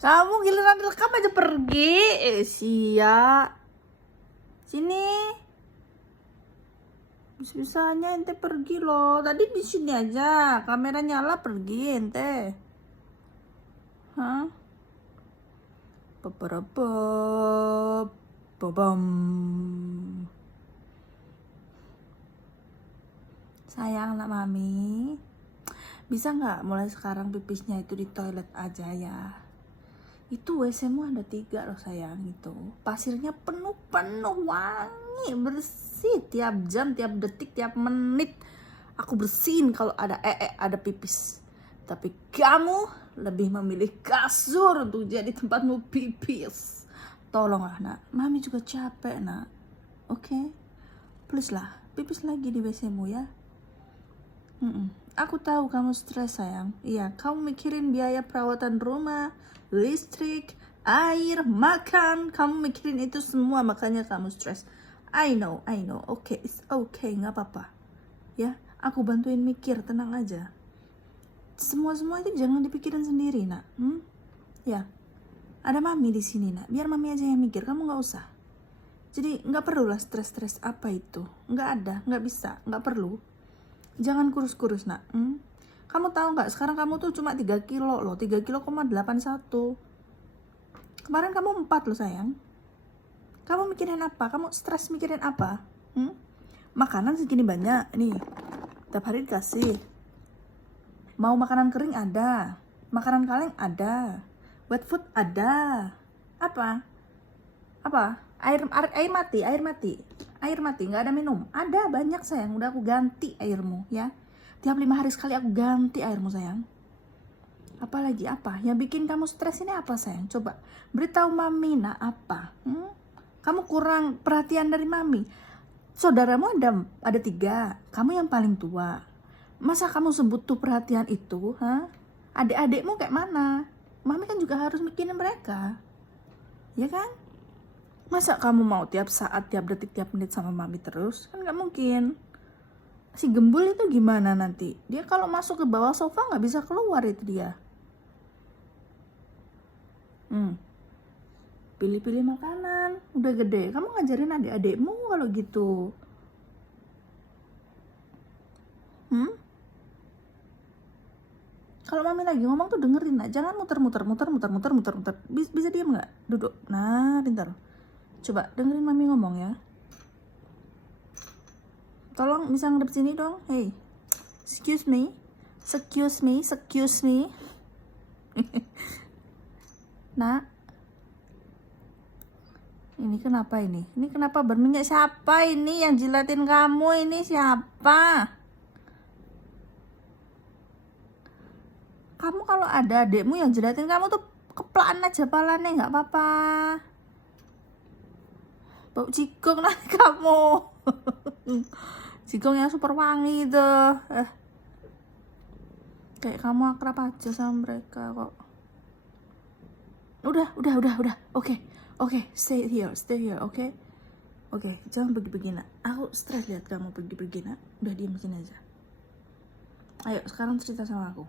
Kamu giliran rekam aja pergi. Sia. Sini. Bisa-bisanya ente pergi loh. Tadi di sini aja. Kamera nyala pergi ente. Hah? Beberapa babam. Sayang nak mami. Bisa nggak mulai sekarang pipisnya itu di toilet aja ya? Itu WC-mu ada 3 loh sayang itu. Pasirnya penuh-penuh wangi, bersih tiap jam, tiap detik, tiap menit. Aku bersihin kalau ada ada pipis. Tapi kamu lebih memilih kasur untuk jadi tempatmu pipis. Tolonglah nak, mami juga capek nak. Oke? Please lah, pipis lagi di WC-mu ya. Aku tahu kamu stres sayang. Iya, kamu mikirin biaya perawatan rumah, listrik, air, makan. Kamu mikirin itu semua, makanya kamu stres. I know. Okay, it's okay, nggak apa-apa. Ya, aku bantuin mikir, tenang aja. Semua itu jangan dipikirin sendiri nak. Ya, ada mami di sini nak. Biar mami aja yang mikir, kamu nggak usah. Jadi nggak perlu lah stres apa itu. Nggak ada, nggak bisa, nggak perlu. Jangan kurus-kurus nak. Kamu tahu nggak sekarang kamu tuh cuma 3 kilo loh, 3,81 kilo. Kemarin kamu 4 loh sayang. Kamu mikirin apa? Kamu stres mikirin apa? Makanan segini banyak nih, tiap hari dikasih. Mau makanan kering ada, makanan kaleng ada, wet food ada. Apa? Air mati, nggak ada minum. Ada banyak sayang, udah aku ganti airmu ya. Tiap 5 hari sekali aku ganti airmu sayang. Apalagi apa? Yang bikin kamu stres ini apa sayang? Coba beritahu mami nak apa? Kamu kurang perhatian dari mami. Saudaramu ada 3, kamu yang paling tua. Masa kamu butuh perhatian itu? Adik-adikmu kayak mana? Mami kan juga harus mikirin mereka, ya kan? Masa kamu mau tiap saat, tiap detik, tiap menit sama mami terus? Kan gak mungkin. Si gembul itu gimana nanti? Dia kalau masuk ke bawah sofa gak bisa keluar itu dia. Pilih-pilih makanan. Udah gede, kamu ngajarin adik-adikmu kalau gitu. Kalau mami lagi ngomong tuh dengerin nak. Jangan muter-muter. Bisa diam gak? Duduk. Nah, pintar. Coba dengerin mami ngomong ya. Tolong bisa ngadep sini dong. Hey, excuse me. Nak, ini kenapa ini? Ini kenapa berminyak? Siapa ini yang jilatin kamu? Ini siapa? Kamu kalau ada adekmu yang jilatin kamu tuh keplaan aja palanya, nggak apa-apa. Bau jigong nanti kamu. Jigong yang super wangi itu. Kayak kamu akrab aja sama mereka kok. Udah. Oke, stay here, oke? Oke, jangan pergi-pergi nak. Aku stres lihat kamu pergi-pergi nak. Udah diam sini aja. Ayo, sekarang cerita sama aku.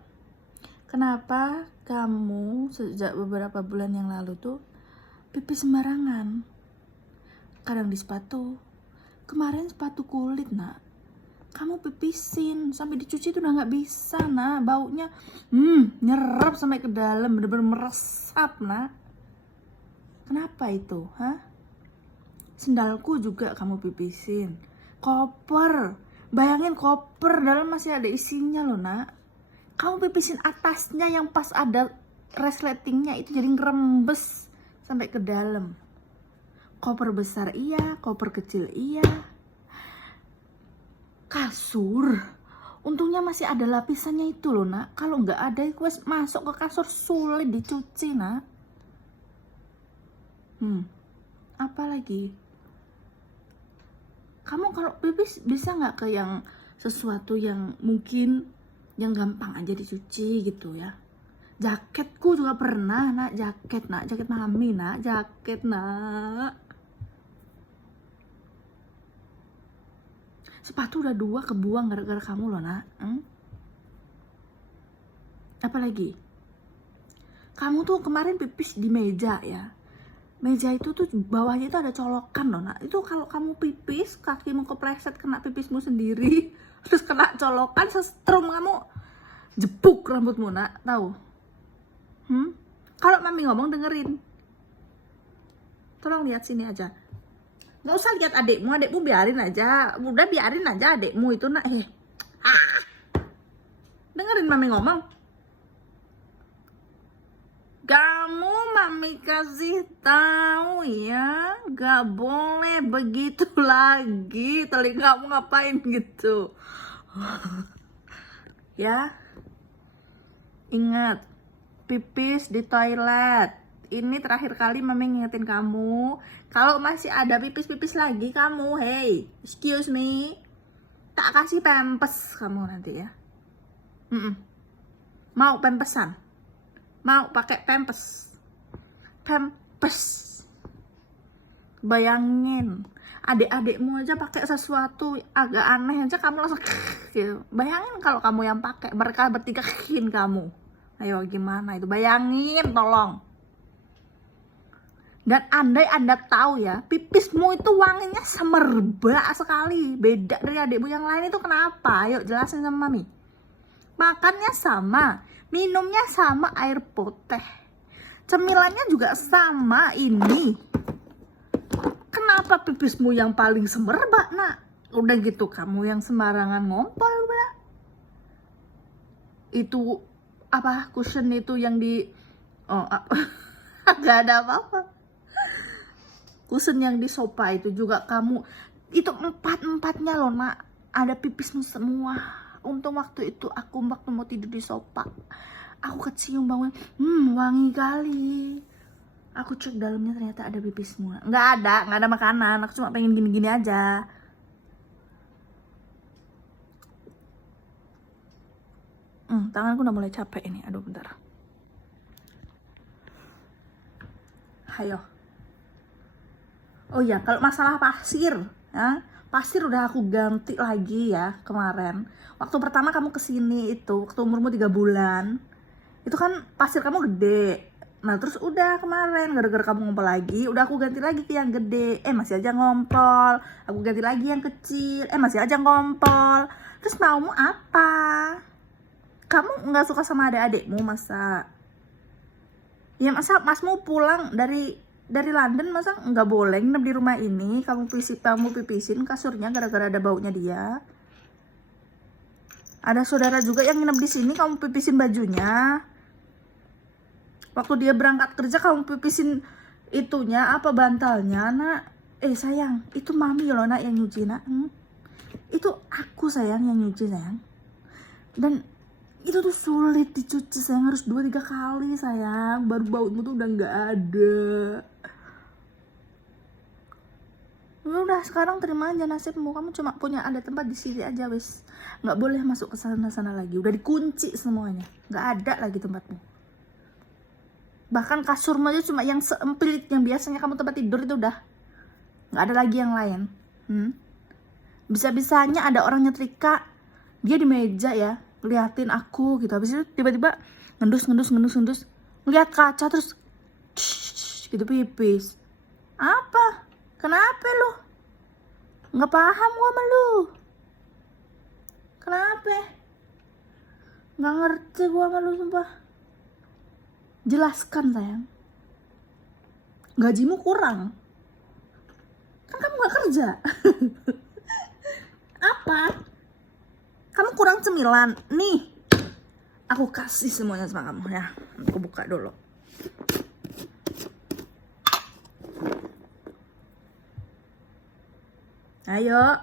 Kenapa kamu sejak beberapa bulan yang lalu tuh pipis sembarangan? Kadang di sepatu. Kemarin sepatu kulit nak. Kamu pipisin sampai dicuci tuh udah nggak bisa nak. Baunya nyerap sampai ke dalam, bener-bener meresap nak. Kenapa itu? Sendalku juga kamu pipisin. Koper, bayangin koper dalam masih ada isinya loh nak. Kamu pipisin atasnya yang pas ada resletingnya itu jadi ngerembes sampai ke dalam. Koper besar iya, koper kecil iya. Kasur, untungnya masih ada lapisannya itu loh nak. Kalau nggak ada, masuk ke kasur sulit dicuci nak. Apa lagi? Kamu kalau pipis bisa nggak ke yang sesuatu yang mungkin yang gampang aja dicuci gitu ya? Jaketku juga pernah nak, jaket mami nak, sepatu udah 2 kebuang gara-gara kamu loh nak. Apalagi kamu tuh kemarin pipis di meja ya. Meja itu tuh bawahnya itu ada colokan loh nak. Itu kalau kamu pipis, kakimu kepleset kena pipismu sendiri, terus kena colokan, setrum kamu jepuk rambutmu nak, tahu? Kalau mami ngomong dengerin. Tolong lihat sini aja. Nggak usah lihat adikmu biarin aja. Udah biarin aja adikmu itu nak. Dengerin mami ngomong. Kamu mami kasih tahu ya, gak boleh begitu lagi. Telingamu ngapain gitu? Ya, ingat, pipis di toilet. Ini terakhir kali mami ngingetin kamu. Kalau masih ada pipis-pipis lagi kamu, hey, excuse me, tak kasih pempes kamu nanti ya. Mau pempesan? Mau pakai pempes? Bayangin, adik-adikmu aja pakai sesuatu agak aneh aja kamu langsung gitu. Bayangin kalau kamu yang pakai, mereka bertiga kamu. Ayo gimana itu? Bayangin tolong. Dan andai Anda tahu ya, pipismu itu wanginya semerbak sekali, beda dari adikmu yang lain, itu kenapa? Ayo jelasin sama mami. Makannya sama, minumnya sama air putih, cemilannya juga sama ini. Kenapa pipismu yang paling semerbak nak? Udah gitu kamu yang sembarangan ngompol udah. Itu apa, cushion itu yang di gak ada apa-apa. Cushion yang di sofa itu juga kamu, itu empat-empatnya loh nak, ada pipismu semua. Untung waktu itu aku mau tidur di sofa, aku kecium bangun, wangi kali. Aku cek dalamnya ternyata ada pipismu. Nggak ada makanan, aku cuma pengen gini-gini aja. Tanganku udah mulai capek ini, aduh bentar. Hayo. Oh ya, kalau masalah pasir, ya, pasir udah aku ganti lagi ya kemarin. Waktu pertama kamu kesini itu, waktu umurmu 3 bulan, itu kan pasir kamu gede. Nah terus udah kemarin, gara-gara kamu ngompol lagi, udah aku ganti lagi ke yang gede. Masih aja ngompol. Aku ganti lagi yang kecil, masih aja ngompol. Terus maumu apa? Kamu nggak suka sama adik-adikmu masa? Ya masa masmu pulang dari London masa nggak boleh nginep di rumah ini? Kamu pipisin kasurnya gara-gara ada baunya dia. Ada saudara juga yang nginep di sini, kamu pipisin bajunya. Waktu dia berangkat kerja kamu pipisin itunya, apa, bantalnya nak. Sayang, itu mami loh nak yang nyuci nak. Itu aku sayang yang nyuci sayang. Dan itu tuh sulit dicuci sayang, harus 2-3 kali sayang, baru baumu tuh udah nggak ada. Udah sekarang terima aja nasibmu, kamu cuma punya ada tempat di sini aja wis, nggak boleh masuk ke sana lagi, udah dikunci semuanya, nggak ada lagi tempatmu. Bahkan kasurmu aja cuma yang seempilit yang biasanya kamu tempat tidur itu udah nggak ada lagi yang lain. Bisa-bisanya ada orang nyetrika, dia di meja ya liatin aku gitu, habis itu tiba-tiba ngendus ngeliat kaca terus gitu pipis. Apa? Kenapa lu? Nggak paham gua sama lu. Kenapa? Nggak ngerti gua sama lu sumpah. Jelaskan sayang. Gajimu kurang. Kan kamu nggak kerja. Apa? Kamu kurang cemilan. Nih, aku kasih semuanya sama kamu ya. Aku buka dulu. Ayo.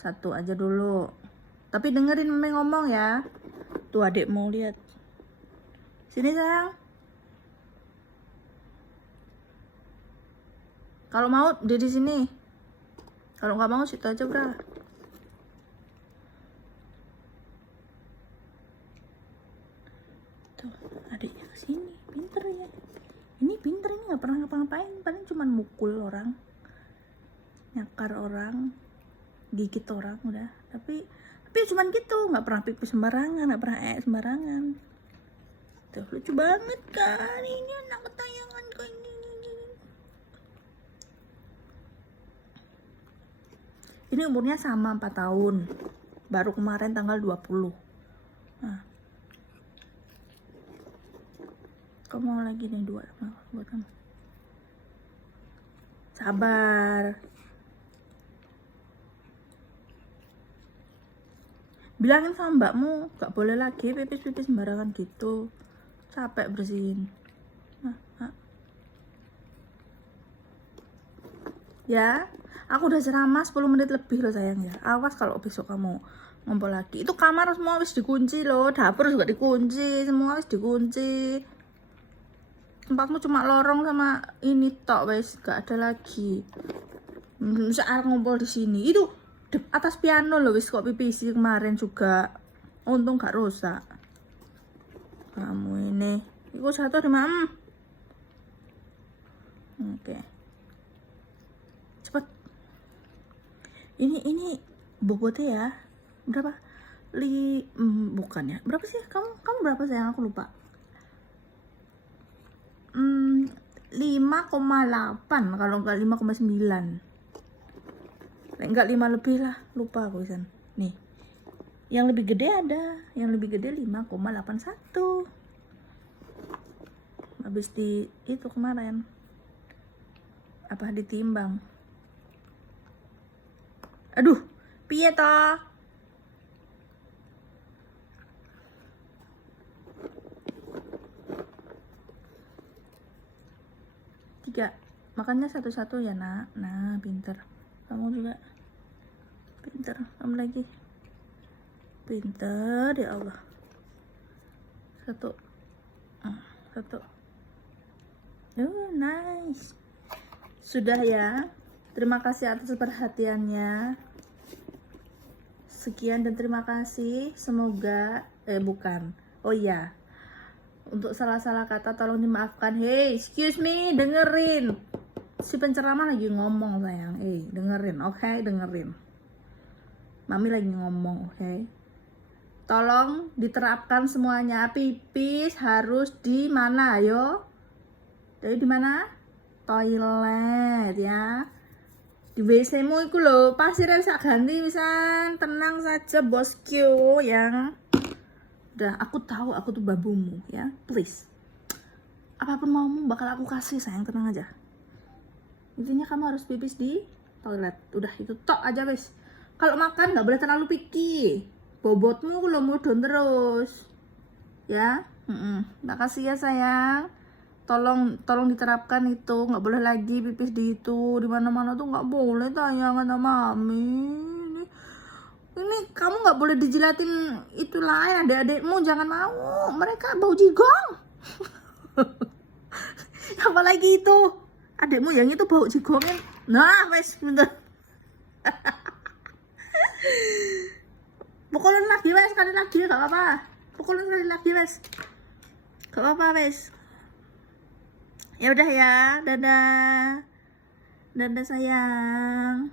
Satu aja dulu. Tapi dengerin mami ngomong ya. Tuh adikmu lihat. Sini sayang. Kalau mau di sini. Kalau nggak mau situ aja bro. Tuh adiknya kesini, pinter ya. Ini pinter, ini nggak pernah ngapa-ngapain, paling cuma mukul orang, nyakar orang, gigit orang udah. Tapi cuman gitu, nggak pernah pipis sembarangan, nggak pernah sembarangan. Tuh, lucu banget kan, ini anak ketayangan kan. Ini umurnya sama 4 tahun, baru kemarin tanggal 20. Nah, kamu mau lagi nih 2 buat kamu. Sabar. Bilangin sama mbakmu, gak boleh lagi pipis-pipis sembarangan gitu. Capek bersihin. Nah. Ya, aku udah ceramah 10 menit lebih loh sayang ya. Awas kalau besok kamu ngumpul lagi. Itu kamar semua harus dikunci loh, dapur juga dikunci, semua harus dikunci. Tempatmu cuma lorong sama ini tok wes, gak ada lagi. Saat ngumpul di sini itu atas piano loh wis kok pipis kemarin juga. Untung gak rusak. Kamu ini. Iku satu di mam. Oke. Cepet. Ini bobotnya ya. Berapa? Bukan ya. Berapa sih? Kamu berapa sayang? Aku lupa. 5,8 kalau enggak 5,9. Enggak 5 lebih lah, lupa aku kan. Nih. Yang lebih gede ada, yang lebih gede 5,81. Habis di itu kemarin. Apa ditimbang? Aduh, piye toh? Tiga. Makannya satu-satu ya, Nak. Nah, pinter. Kamu juga pinter. Kamu lagi pinter ya Allah. Satu. Oh, nice. Sudah ya. Terima kasih atas perhatiannya. Sekian dan terima kasih. Semoga bukan. Oh iya. Untuk salah-salah kata tolong dimaafkan. Hey, excuse me, dengerin. Si penceramah lagi ngomong sayang. Dengerin, oke? Dengerin. Mami lagi ngomong, oke? Tolong diterapkan semuanya. Pipis harus di mana, ayo? Dari di mana? Toilet ya. Di WC-mu itu loh, pasirnya bisa ganti pisan. Tenang saja bosku yang. Udah, aku tahu aku tuh babumu ya. Please. Apapun maumu bakal aku kasih sayang, tenang aja. Intinya kamu harus pipis di toilet. Udah itu tok aja wes. Kalau makan nggak boleh terlalu picky. Bobotmu kalau mudun terus. Ya. Makasih ya sayang. Tolong diterapkan itu, nggak boleh lagi pipis di itu. Di mana-mana tuh nggak boleh tayangan sama mami. Ini kamu nggak boleh dijilatin itu lain adik-adikmu, jangan mau. Mereka bau jigong. Apalagi itu. Adikmu yang itu bau jigongin. Nah, wes bentar. Pukulin lagi wes, sekali lagi gak apa-apa. Pukulin sekali lagi wes. Gak apa-apa wes. Ya udah ya, dadah. Dadah sayang.